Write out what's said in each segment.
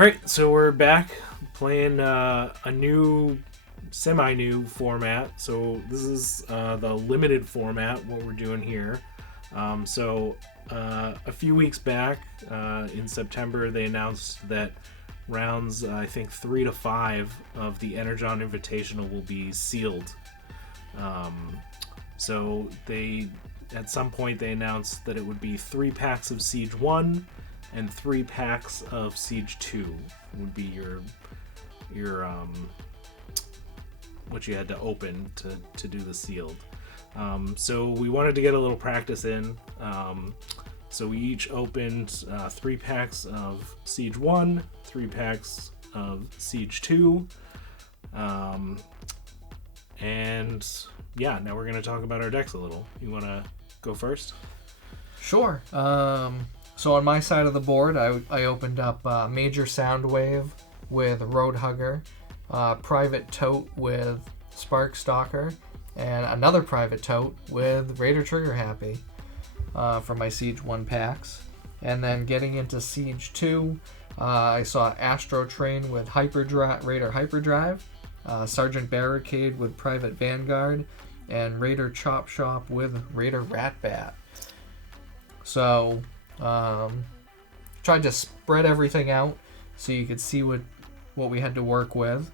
All right, so we're back playing a new, semi-new format. So this is the limited format. What we're doing here. A few weeks back in September, they announced that rounds, I think 3 to 5 of the Energon Invitational will be sealed. So they, at some point, they announced that it would be 3 packs of Siege 1. And 3 packs of Siege 2 would be your what you had to open to do the sealed. So we wanted to get a little practice in. So we each opened 3 packs of Siege 1, 3 packs of Siege 2. And yeah, now we're going to talk about our decks a little. You want to go first? Sure. So on my side of the board, I opened up Major Soundwave with Roadhugger, Private Tote with Spark Stalker, and another Private Tote with Raider Trigger Happy for my Siege 1 packs. And then getting into Siege 2, I saw Astro Train with Raider Hyperdrive, Sergeant Barricade with Private Vanguard, and Raider Chop Shop with Raider Ratbat. So tried to spread everything out so you could see what we had to work with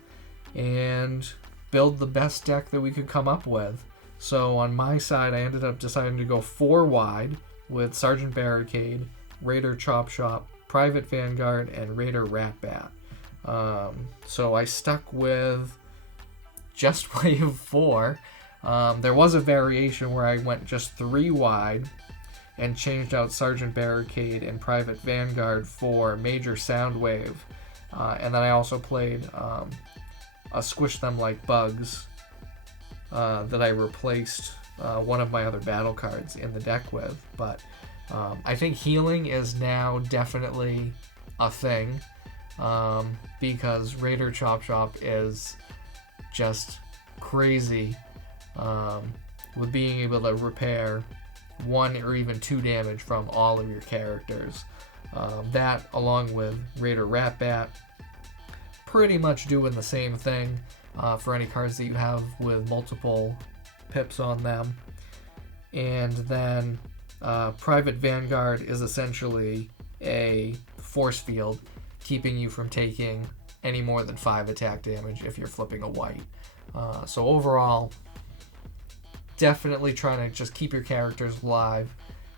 and build the best deck that we could come up with. So on my side, I ended up deciding to go 4 wide with Sergeant Barricade, Raider Chop Shop, Private Vanguard, and Raider Ratbat. So I stuck with just wave 4. There was a variation where I went just 3 wide and changed out Sergeant Barricade and Private Vanguard for Major Soundwave. And then I also played a Squish Them Like Bugs that I replaced one of my other battle cards in the deck with. But I think healing is now definitely a thing because Raider Chop Shop is just crazy with being able to repair 1 or even 2 damage from all of your characters. That, along with Raider Ratbat, pretty much doing the same thing for any cards that you have with multiple pips on them. And then Private Vanguard is essentially a force field, keeping you from taking any more than 5 attack damage if you're flipping a white. So overall, definitely trying to just keep your characters alive,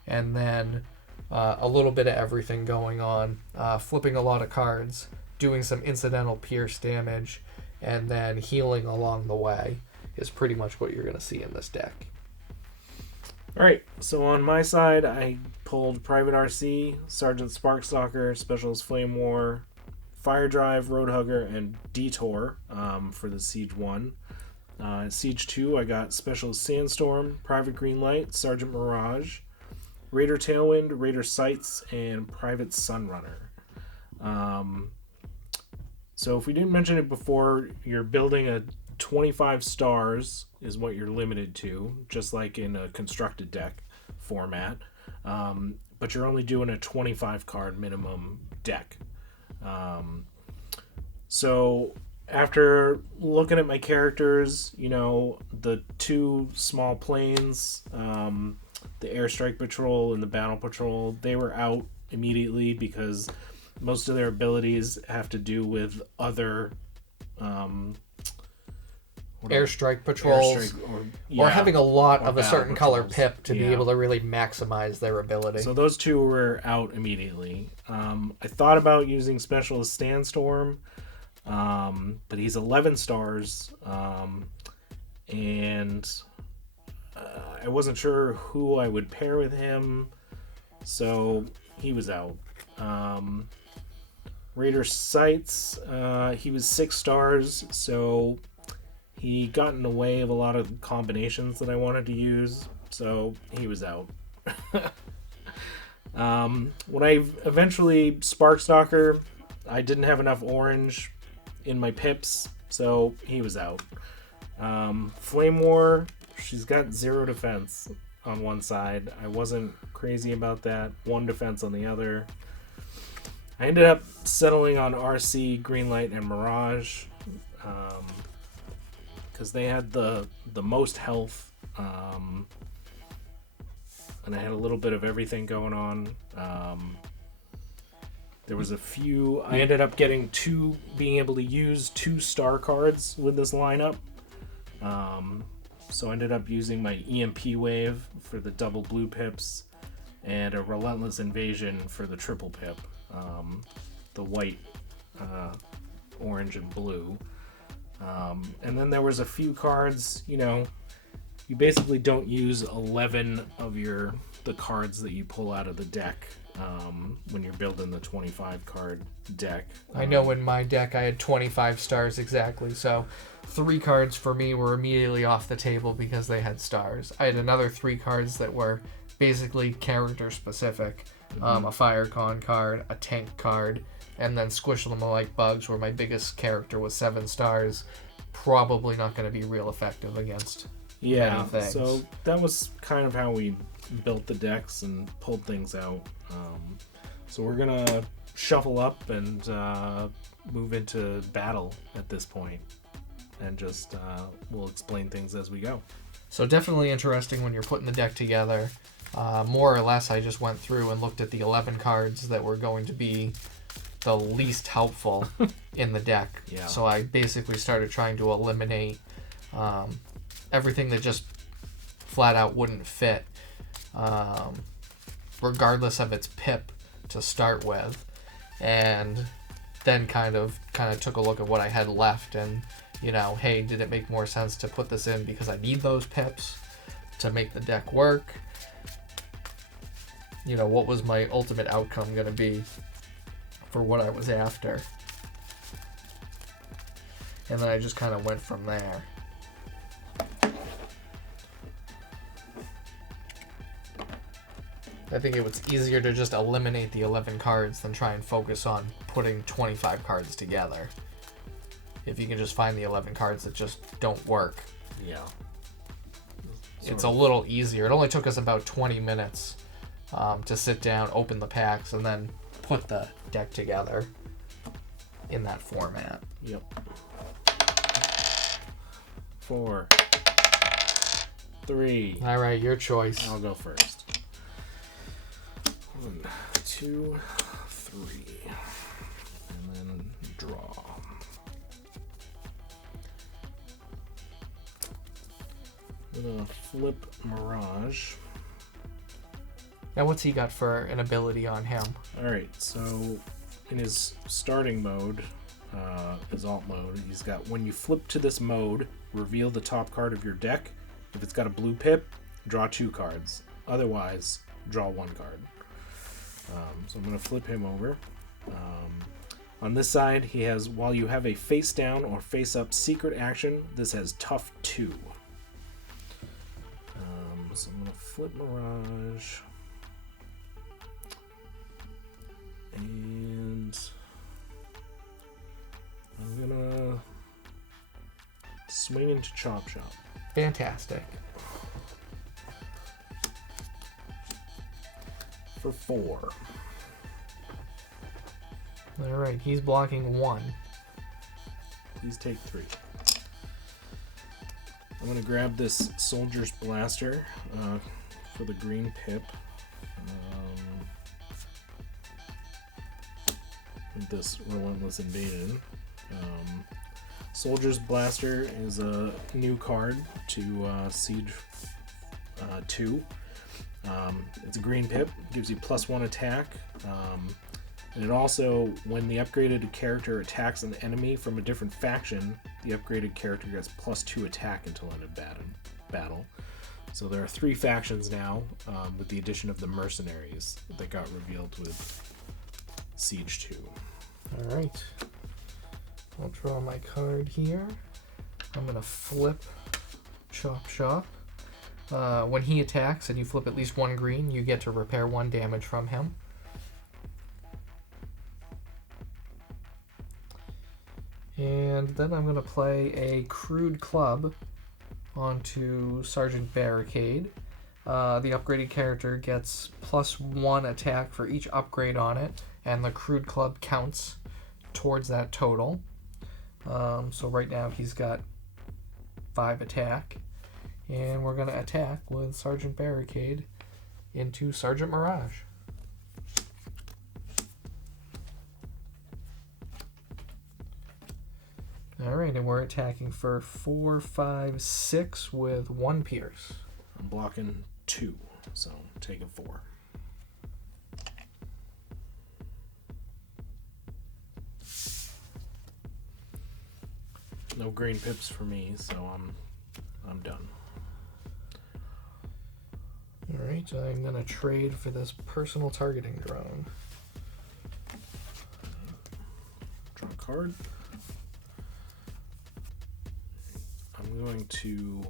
and then a little bit of everything going on, flipping a lot of cards, doing some incidental pierce damage, and then healing along the way is pretty much what you're going to see in this deck. Alright, so on my side, I pulled Private Arcee, Sergeant Sparkstalker, Specialist Flame War, Fire Drive, Roadhugger, and Detour for the Siege 1. Siege 2, I got Specialist Sandstorm, Private Greenlight, Sergeant Mirage, Raider Tailwind, Raider Sights, and Private Sunrunner. So if we didn't mention it before, you're building a 25 stars is what you're limited to, just like in a constructed deck format. But you're only doing a 25 card minimum deck. So after looking at my characters, the 2 small planes, the Airstrike Patrol and the Battle Patrol, they were out immediately because most of their abilities have to do with other Airstrike Patrols, or having a lot of a certain color pip to be able to really maximize their ability. So those 2 were out immediately. I thought about using Specialist Sandstorm, but he's 11 stars, and I wasn't sure who I would pair with him, so he was out. Raider Sights, he was 6 stars, so he got in the way of a lot of combinations that I wanted to use, so he was out. When I eventually Sparkstalker, I didn't have enough orange in my pips, so he was out. Flame War, she's got 0 defense on one side. I wasn't crazy about that. 1 defense on the other. I ended up settling on Arcee, Greenlight, and Mirage because they had the most health, and I had a little bit of everything going on. There was a few. I ended up getting being able to use 2 star cards with this lineup. So I ended up using my EMP wave for the double blue pips and a relentless invasion for the triple pip. The white, orange, and blue. And then there was a few cards, you basically don't use 11 of the cards that you pull out of the deck when you're building the 25 card deck. I know in my deck I had 25 stars exactly, so 3 cards for me were immediately off the table because they had stars. I had another 3 cards that were basically character specific. A fire con card, a tank card, and then Squish Them Like Bugs, where my biggest character was 7 stars. Probably not going to be real effective against many things. So that was kind of how we built the decks and pulled things out. So we're going to shuffle up and move into battle at this point, and just we'll explain things as we go. So definitely interesting when you're putting the deck together. More or less, I just went through and looked at the 11 cards that were going to be the least helpful in the deck. Yeah. So I basically started trying to eliminate everything that just flat out wouldn't fit, regardless of its pip to start with, and then kind of took a look at what I had left, and hey, did it make more sense to put this in because I need those pips to make the deck work? What was my ultimate outcome going to be for what I was after? And then I just kind of went from there. I think it was easier to just eliminate the 11 cards than try and focus on putting 25 cards together. If you can just find the 11 cards that just don't work. Yeah. It's a little easier. It only took us about 20 minutes to sit down, open the packs, and then put the deck together in that format. Yep. 4, 3. All right, your choice. I'll go first. 1, 2, 3. And then draw. I'm gonna flip Mirage. Now, what's he got for an ability on him? Alright, so in his starting mode, his alt mode, he's got, when you flip to this mode, reveal the top card of your deck. If it's got a blue pip, draw 2 cards. Otherwise, draw 1 card. So I'm going to flip him over. On this side, he has, while you have a face down or face up secret action, this has tough 2. So I'm going to flip Mirage. And I'm gonna swing into Chop Shop. Fantastic. For 4. All right, he's blocking 1. Please take 3. I'm gonna grab this Soldier's Blaster for the green pip. This Relentless Invasion. Soldier's Blaster is a new card to Siege 2. It's a green pip, gives you +1 attack, and it also, when the upgraded character attacks an enemy from a different faction, the upgraded character gets +2 attack until end of battle. So there are 3 factions now, with the addition of the Mercenaries that got revealed with Siege 2. Alright. I'll draw my card here. I'm going to flip Chop Shop. When he attacks and you flip at least 1 green, you get to repair 1 damage from him. And then I'm going to play a Crude Club onto Sergeant Barricade. The upgraded character gets +1 attack for each upgrade on it, and the Crude Club counts towards that total. So right now he's got 5 attack, and we're going to attack with Sergeant Barricade into Sergeant Mirage. Alright, and we're attacking for 4, 5, 6 with 1 pierce. I'm blocking 2, so taking 4. No green pips for me, so I'm done. Alright, I'm gonna trade for this personal targeting drone. Draw a card. I'm going to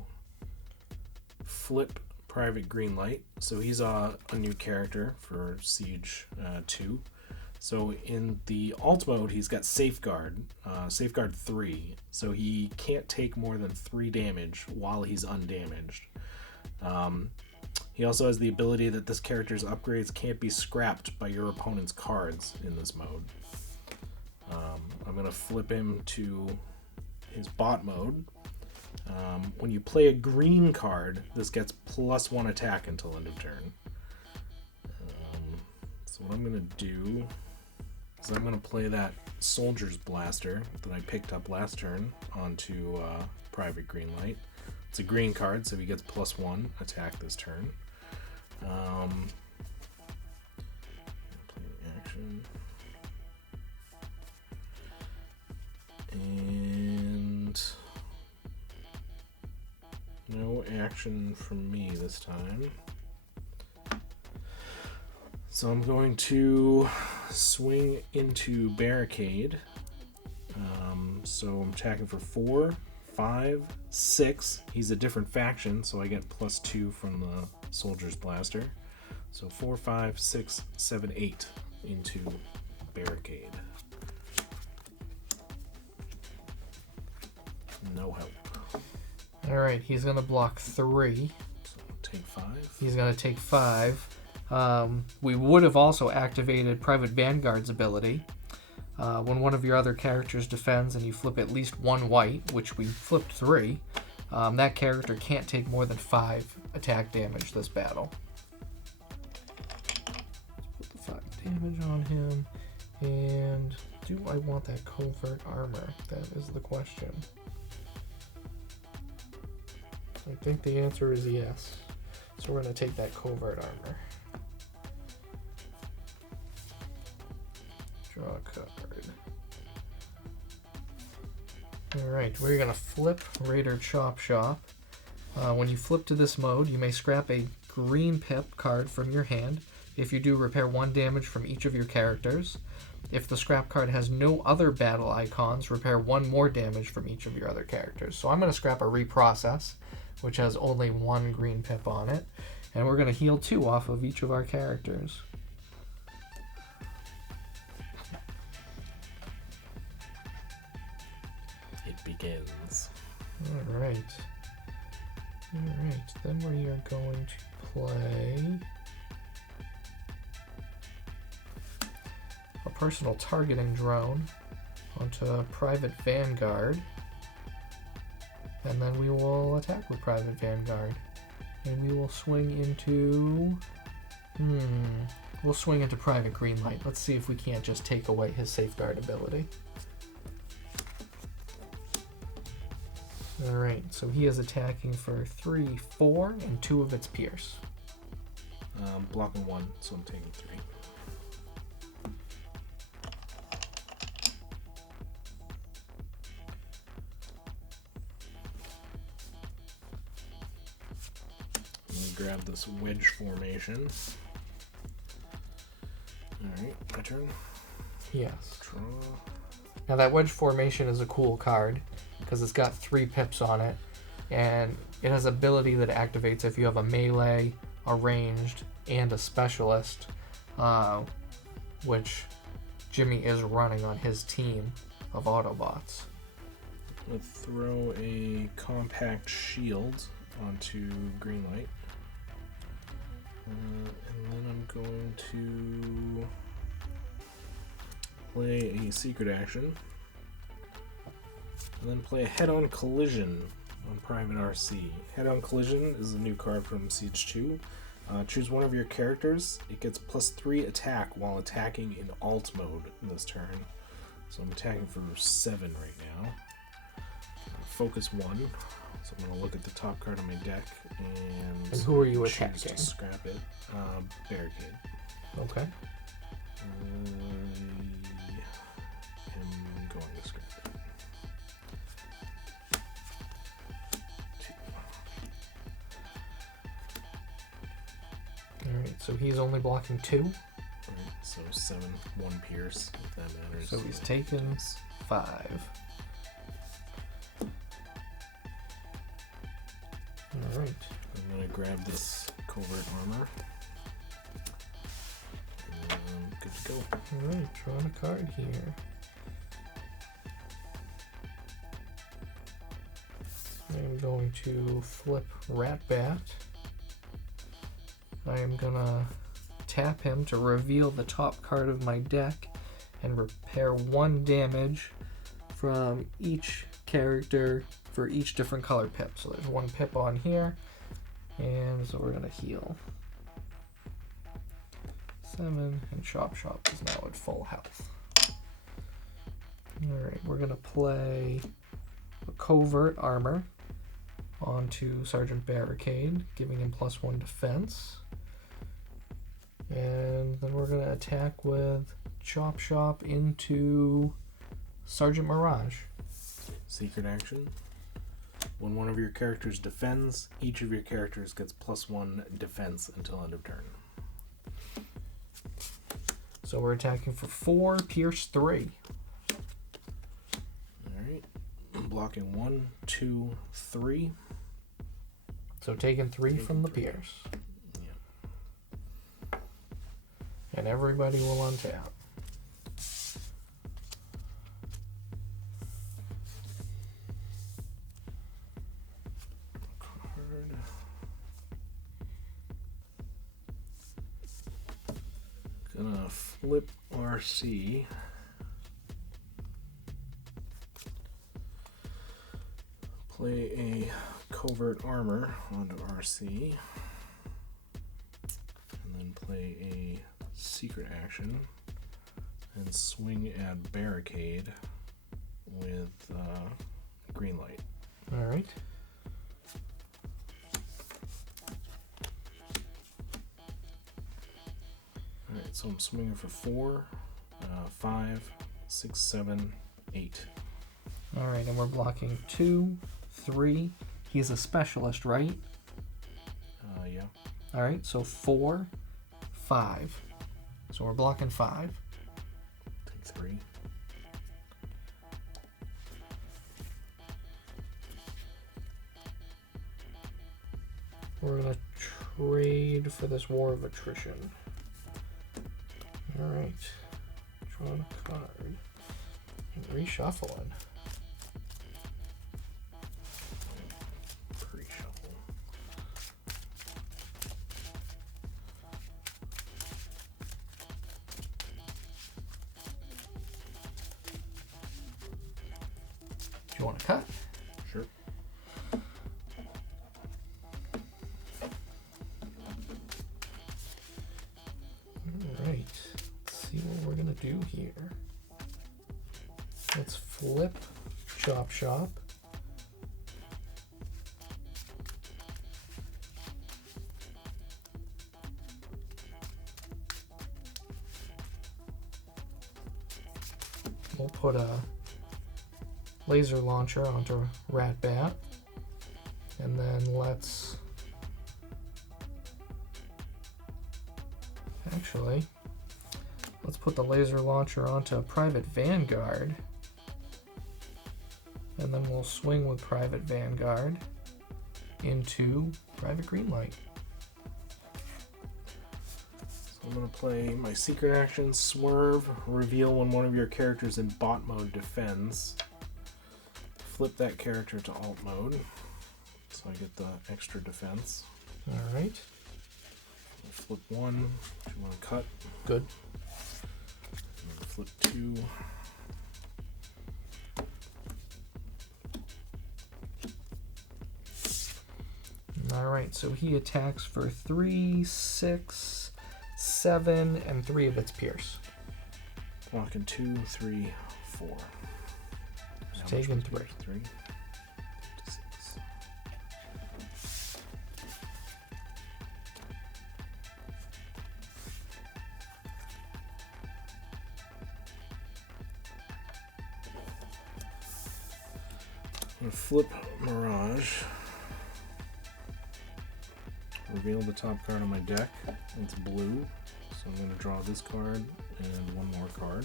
flip Private Greenlight. So he's a new character for Siege 2. So in the alt mode, he's got Safeguard, Safeguard 3. So he can't take more than 3 damage while he's undamaged. He also has the ability that this character's upgrades can't be scrapped by your opponent's cards in this mode. I'm going to flip him to his bot mode. When you play a green card, this gets +1 attack until end of turn. So what I'm going to do is I'm going to play that Soldier's Blaster that I picked up last turn onto Private Greenlight. It's a green card, so he gets +1 attack this turn. Play action. And no action from me this time. So I'm going to swing into Barricade. So I'm attacking for 4, 5, 6. He's a different faction, so I get +2 from the Soldier's Blaster. So 4, 5, 6, 7, 8 into Barricade. No help. Alright, he's going to block 3. So take 5. He's going to take 5. We would have also activated Private Vanguard's ability. When one of your other characters defends and you flip at least 1 white, which we flipped 3, that character can't take more than 5 attack damage this battle. Let's put the 5 damage on him. And do I want that covert armor? That is the question. I think the answer is yes. So we're going to take that covert armor. Draw a card. Alright, we're going to flip Raider Chop Shop. When you flip to this mode, you may scrap a green pip card from your hand. If you do, repair 1 damage from each of your characters. If the scrap card has no other battle icons, repair 1 more damage from each of your other characters. So I'm going to scrap a Reprocess, which has only 1 green pip on it. And we're going to heal 2 off of each of our characters. It begins. Alright. Alright, then we are going to play a personal targeting drone onto Private Vanguard. And then we will attack with Private Vanguard. And we will swing into... We'll swing into Private Greenlight. Let's see if we can't just take away his Safeguard ability. Alright, so he is attacking for 3, 4, and 2 of its pierce. Blocking 1, so I'm taking 3. Grab this wedge formation. Alright, my turn. Yes. Draw. Now that wedge formation is a cool card because it's got 3 pips on it, and it has ability that activates if you have a melee, a ranged, and a specialist, which Jimmy is running on his team of Autobots. I'm going to throw a compact shield onto Greenlight. going to play a secret action. And then play a head-on collision on Private Arcee. Head-on collision is a new card from Siege 2. Choose one of your characters. It gets +3 attack while attacking in alt mode this turn. So I'm attacking for 7 right now. Focus 1. So I'm going to look at the top card of my deck and who are you choose attacking? to scrap it. Barricade. Okay. I am going to scrap it. 2. Alright, so he's only blocking 2. Alright, so 7, 1 pierce, if that matters. So he's taken 5. Alright. I'm going to grab this covert armor. And good to go. Alright, drawing a card here. I'm going to flip Ratbat. I am gonna tap him to reveal the top card of my deck and repair 1 damage from each character for each different color pip. So there's 1 pip on here, and so we're gonna heal 7, and Chop is now at full health. Alright, we're gonna play a covert armor onto Sergeant Barricade, giving him +1 defense. And then we're going to attack with Chop into Sergeant Mirage. Secret action. When one of your characters defends, each of your characters gets +1 defense until end of turn. So we're attacking for 4, pierce 3. Alright. Blocking 1, 2, 3. So taking 3 from the pierce. Yeah. And everybody will untap. Card. Gonna flip Arcee. Play a covert armor onto Arcee. And then play a secret action. And swing at Barricade with Greenlight. Alright. Alright, so I'm swinging for 4, 5, 6, 7, 8. Alright, and we're blocking 2, 3. He's a specialist, right? Yeah. Alright, so 4, 5. So we're blocking 5. Take 3. We're gonna trade for this War of Attrition. Alright. Drawing a card. And reshuffling. Pre-shuffle. Do you want to cut? Sure. Alright. Let's see what we're gonna do here. Let's flip Chop. We'll put a laser launcher onto Ratbat, and then let's put the laser launcher onto Private Vanguard, and then we'll swing with Private Vanguard into Private Greenlight. So I'm going to play my secret action, Swerve, reveal when one of your characters in bot mode defends. Flip that character to alt mode, so I get the extra defense. Alright. flip 1 if you want to cut. Good. And flip 2. Alright, so he attacks for 3, 6, 7, and 3 of its pierce. Blocking 2, 3, 4. He's taking 3. 3. 6. I'm going to flip Mirage. Reveal the top card on my deck. It's blue, so I'm going to draw this card and one more card.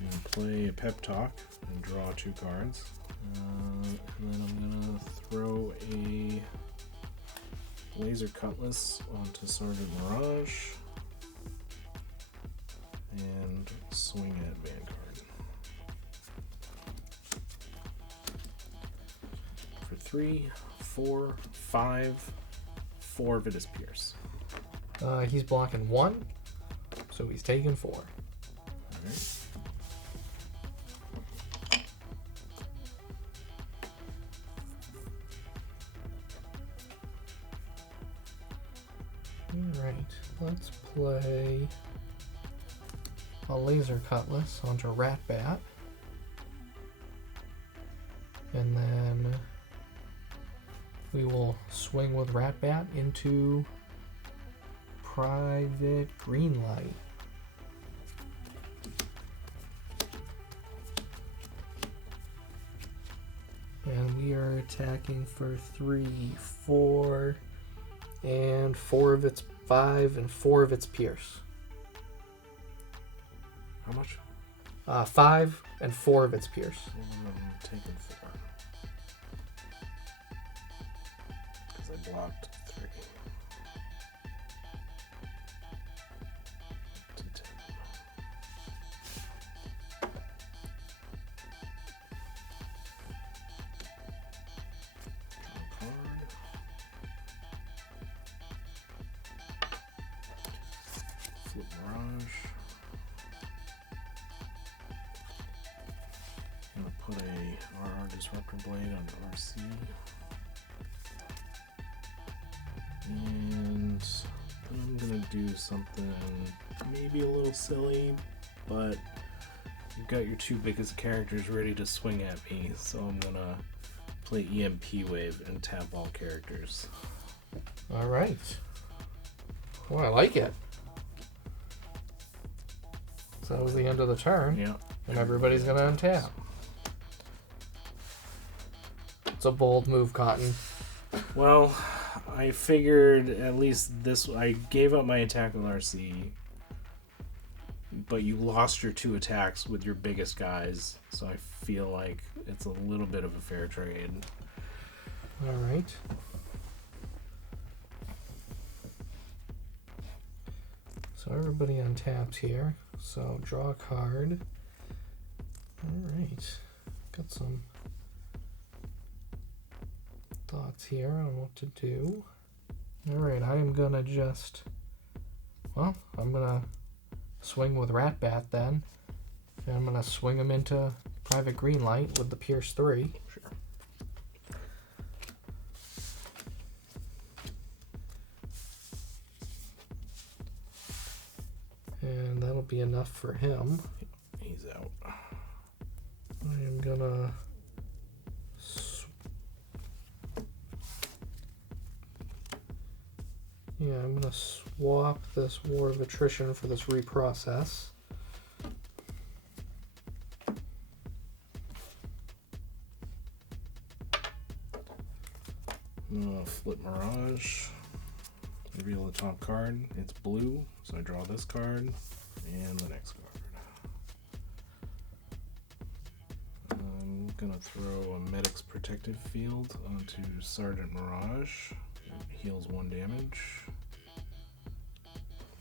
I'm going to play a pep talk and draw 2 cards. And then I'm going to throw a laser cutlass onto Sergeant Mirage and swing at Vanguard. For 3, 4, 5, 4 of it is pierce. He's blocking 1, so he's taking 4. Alright. Alright, let's play a laser cutlass onto Ratbat. And then we will swing with Ratbat into Private Greenlight. And we are attacking for 3, 4, and 4 of its 5, and 4 of its pierce. How much? 5 and 4 of its pierce. I'm taking 4. Because I blocked 3. To 10. Draw a card. Flip Mirage. I'm gonna put a RR Disruptor Blade on Arcee. And I'm gonna do something maybe a little silly, but you've got your 2 biggest characters ready to swing at me, so I'm gonna play EMP Wave and tap all characters. Alright. Well, I like it. So that was the end of the turn. Yeah. And everybody's gonna untap. It's a bold move, Cotton. Well, I figured at least this. I gave up my attack with Arcee, but you lost your 2 attacks with your biggest guys, so I feel like it's a little bit of a fair trade. Alright. So everybody untaps here. So draw a card. Alright. Got some thoughts here on what to do. Alright, I am gonna just... Well, I'm gonna swing with Ratbat then. And I'm gonna swing him into Private Greenlight with the Pierce 3. Sure. And that'll be enough for him. He's out. I am gonna... Yeah, I'm gonna swap this War of Attrition for this Reprocess. I'm gonna flip Mirage. Reveal the top card. It's blue, so I draw this card and the next card. I'm gonna throw a Medic's Protective Field onto Sergeant Mirage. It heals 1 damage.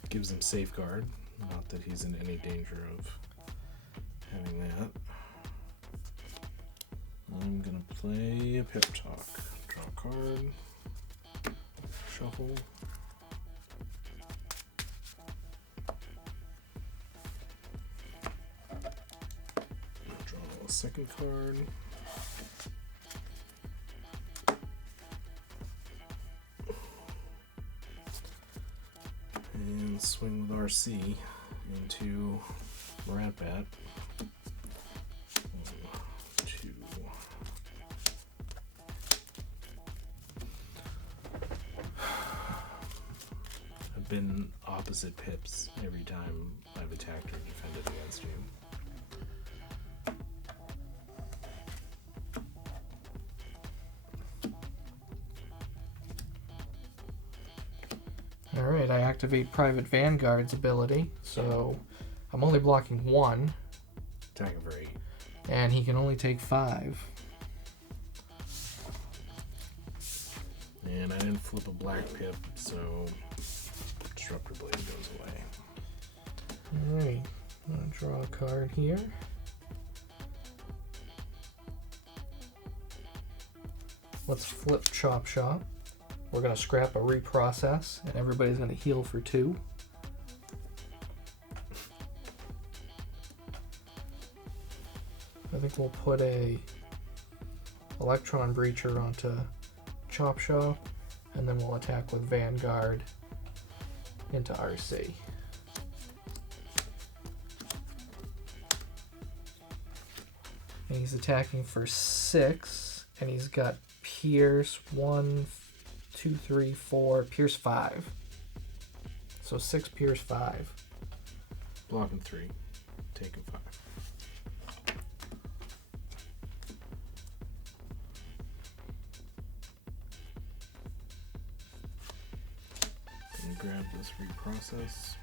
Gives him Safeguard. Not that he's in any danger of having that. I'm gonna play a Pep Talk. Draw a card. Shuffle. a second card. And swing with Arcee into Ratbat. 1, 2. I've been opposite pips every time I've attacked or defended against you. Alright, I activate Private Vanguard's ability, so I'm only blocking 1. Attacking for 8. And he can only take 5. And I didn't flip a black pip, so Disruptor Blade goes away. Alright, I'm going to draw a card here. Let's flip Chop Shop. We're going to scrap a reprocess, and everybody's going to heal for 2. I think we'll put a Electron Breacher onto Chop Shop, and then we'll attack with Vanguard into Arcee. And he's attacking for 6, and he's got Pierce 1, 2, 3, 4, Pierce 5. So 6 Pierce 5. Blocking 3, taking 5. And grab this reprocess.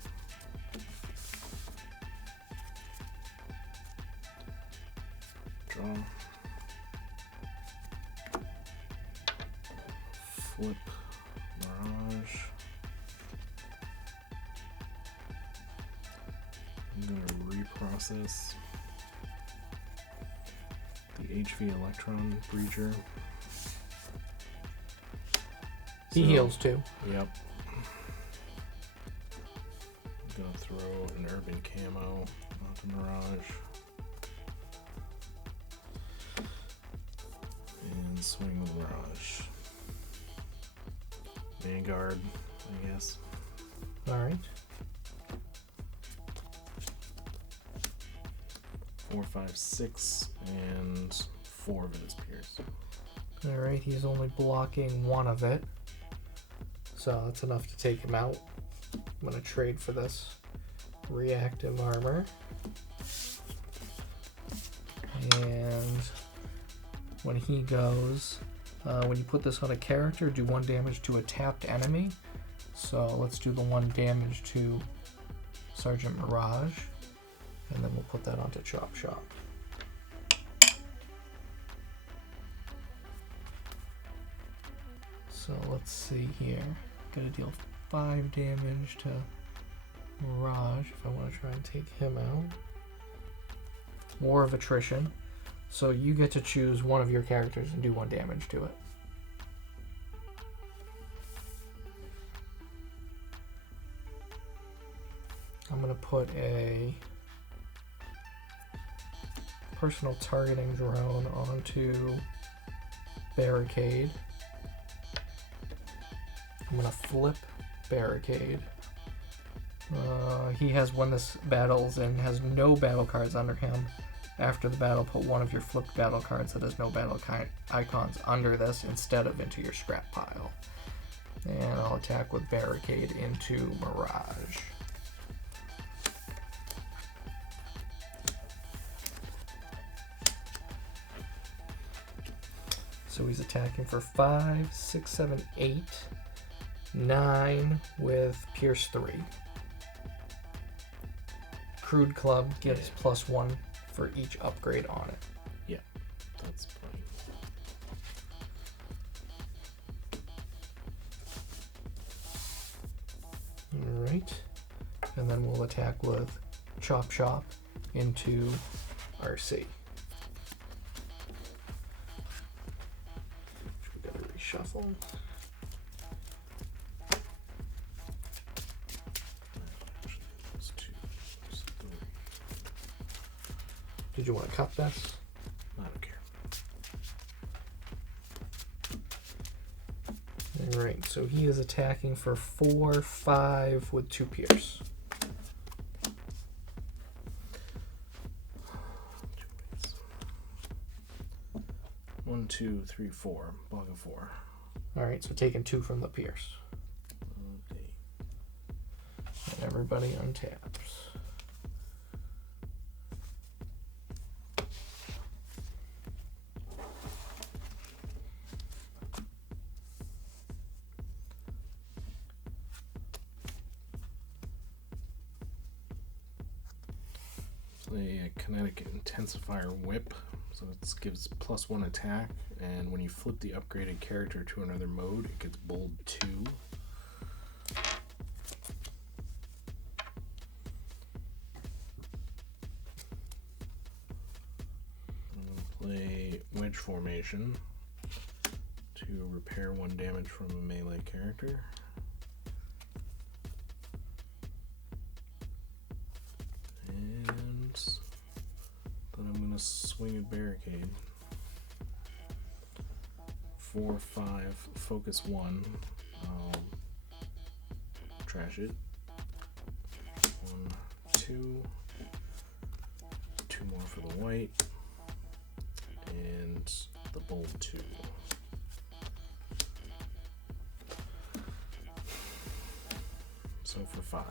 Draw. Flip Mirage. I'm going to reprocess the HV Electron Breacher. He heals too. Yep. I'm going to throw an Urban Camo onto Mirage. And swing with Mirage. Vanguard, I guess. Alright. 4, 5, 6, and 4 of it is Pierce. Alright, he's only blocking 1 of it. So that's enough to take him out. I'm going to trade for this reactive armor. And when he goes, when you put this on a character, do 1 damage to a tapped enemy. So let's do the 1 damage to Sergeant Mirage. And then we'll put that onto Chop Shop. So let's see here. Gonna deal 5 damage to Mirage if I want to try and take him out. War of Attrition. So you get to choose one of your characters and do 1 damage to it. I'm gonna put a personal targeting drone onto Barricade. I'm gonna flip Barricade. He has, when this battles and has no battle cards under him. After the battle, put 1 of your flipped battle cards that has no battle icons under this instead of into your scrap pile. And I'll attack with Barricade into Mirage. So he's attacking for 5, 6, 7, 8, 9 with Pierce 3. Crude Club gives +1 for each upgrade on it. Yeah, that's plenty. Alright. And then we'll attack with Chop Shop into Arcee. We gotta reshuffle. Did you want to cut this? Alright, so he is attacking for 4, 5 with 2 pierce. One, 2, 3, 4. Block of 4. Alright, so taking 2 from the pierce. Okay. And everybody untaps. Play a kinetic intensifier whip, so it gives +1 attack, and when you flip the upgraded character to another mode, it gets bold 2. I'm going to play wedge formation to repair 1 damage from a melee character. Then I'm gonna swing at Barricade. 4, 5, focus 1. Trash it. 1, 2. 2 more for the white. And the bold 2. So for 5.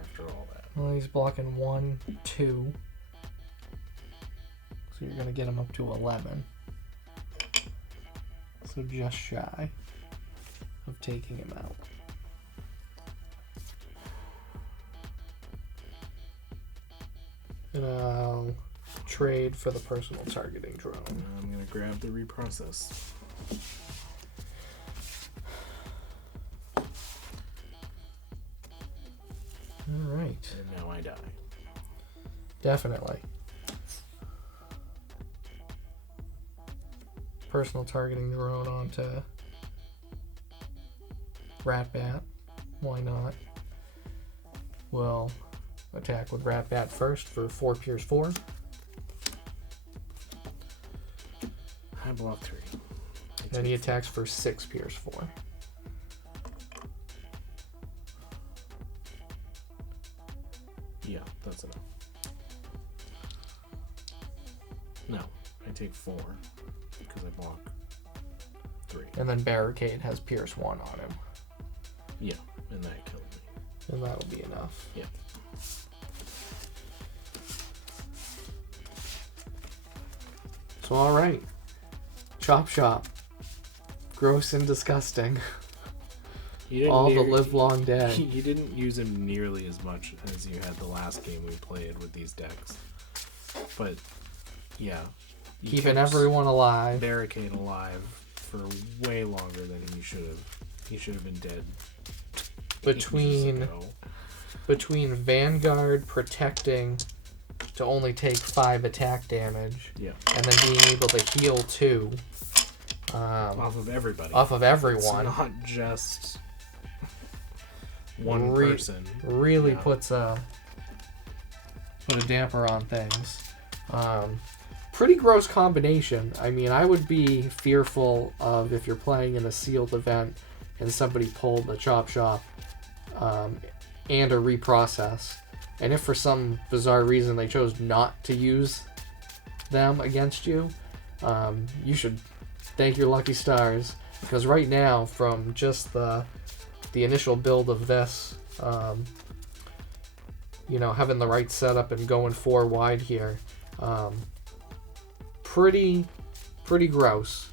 After all that. Well, he's blocking 1, 2. So you're going to get him up to 11. So just shy of taking him out. And I'll trade for the personal targeting drone. I'm going to grab the reprocess. Alright. And now I die. Definitely. Personal targeting drone onto Ratbat. Why not? We'll attack with Ratbat first for 4 pierce 4. I block 3. And he attacks for 6 pierce 4. Yeah, that's enough. No, I take 4 because I block 3. And then Barricade has pierce 1 on him. Yeah, and that killed me. And that'll be enough. Yeah. So alright. Chop Shop. Gross and disgusting. All the live long dead. You didn't use him nearly as much as you had the last game we played with these decks. But, yeah. Keeping everyone alive. Barricade alive for way longer than he should have. He should have been dead. Between Vanguard protecting to only take 5 attack damage, yeah, and then being able to heal 2 off of everybody. Off of everyone. It's not just one person. Really put a damper on things. Pretty gross combination. I mean, I would be fearful of if you're playing in a sealed event and somebody pulled a Chop Shop and a reprocess, and if for some bizarre reason they chose not to use them against you, you should thank your lucky stars, because right now, from just the initial build of this, having the right setup and going 4 wide here, pretty gross.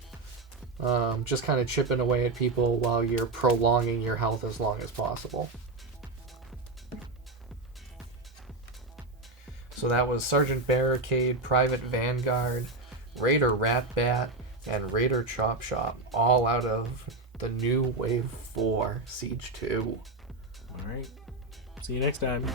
Just kind of chipping away at people while you're prolonging your health as long as possible. So that was Sergeant Barricade, Private Vanguard, Raider Ratbat, and Raider Chop Shop, all out of the new Wave 4 Siege 2. Alright. See you next time.